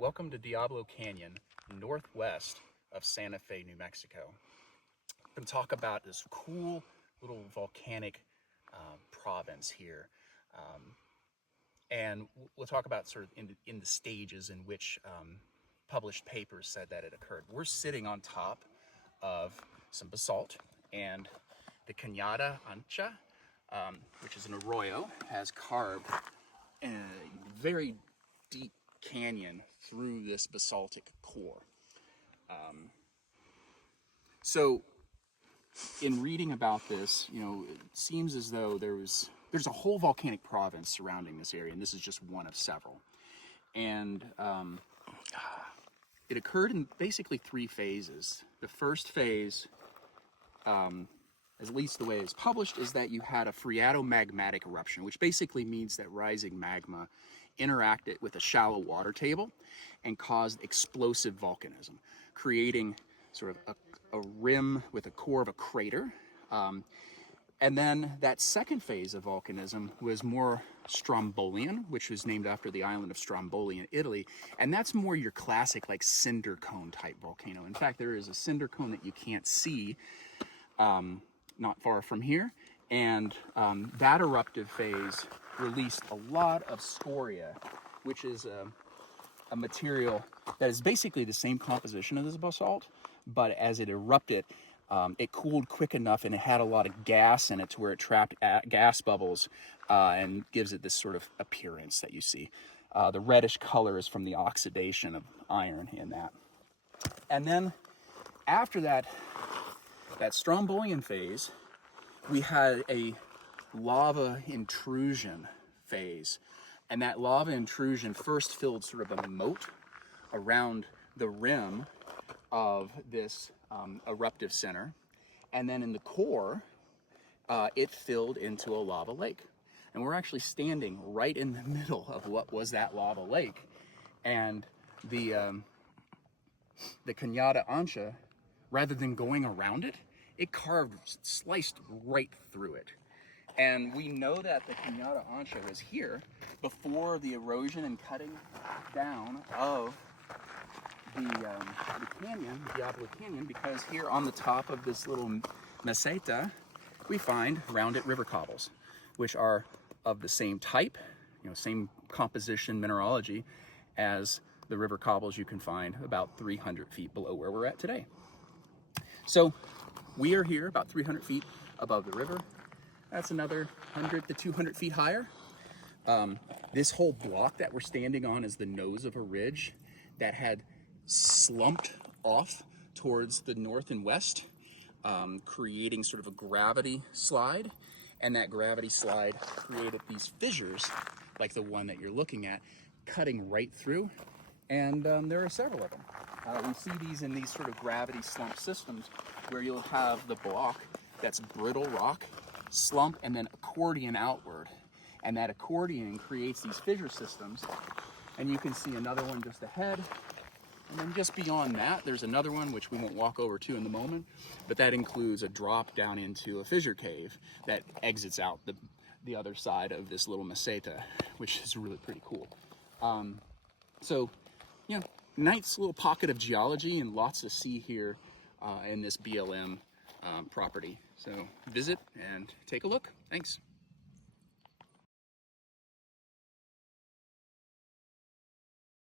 Welcome to Diablo Canyon, northwest of Santa Fe, New Mexico. I'm going to talk about this cool little volcanic province here. And we'll talk about sort of in the stages in which published papers said that it occurred. We're sitting on top of some basalt, and the Cañada Ancha, which is an arroyo, has carved a very deep canyon through this basaltic core. So in reading about this, it seems as though there's a whole volcanic province surrounding this area, and this is just one of several. And it occurred in basically three phases. The first phase, at least the way it's published, is that you had a phreatomagmatic eruption, which basically means that rising magma interacted with a shallow water table and caused explosive volcanism, creating sort of a rim with a core of a crater. And then that second phase of volcanism was more Strombolian, which was named after the island of Stromboli in Italy. And that's more your classic like cinder cone type volcano. In fact, there is a cinder cone that you can't see not far from here. And that eruptive phase released a lot of scoria, which is a material that is basically the same composition as basalt, but as it erupted, it cooled quick enough and it had a lot of gas in it to where it trapped gas bubbles and gives it this sort of appearance that you see. The reddish color is from the oxidation of iron in that. And then after that Strombolian phase, we had a lava intrusion phase. And that lava intrusion first filled sort of a moat around the rim of this eruptive center. And then in the core, it filled into a lava lake. And we're actually standing right in the middle of what was that lava lake. And the Cañada Ancha, rather than going around it, it sliced right through it. And we know that the Cañada Ancha was here before the erosion and cutting down of the canyon, Diablo Canyon, because here on the top of this little meseta, we find rounded river cobbles, which are of the same type, same composition mineralogy as the river cobbles you can find about 300 feet below where we're at today. So we are here about 300 feet above the river. That's another 100 to 200 feet higher. This whole block that we're standing on is the nose of a ridge that had slumped off towards the north and west, creating sort of a gravity slide. And that gravity slide created these fissures, like the one that you're looking at, cutting right through. And there are several of them. We see these in these sort of gravity slump systems where you'll have the block that's brittle rock slump and then accordion outward. And that accordion creates these fissure systems. And you can see another one just ahead. And then just beyond that, there's another one, which we won't walk over to in the moment, but that includes a drop down into a fissure cave that exits out the other side of this little meseta, which is really pretty cool. So, nice little pocket of geology and lots to see here in this BLM property. So visit and take a look. Thanks.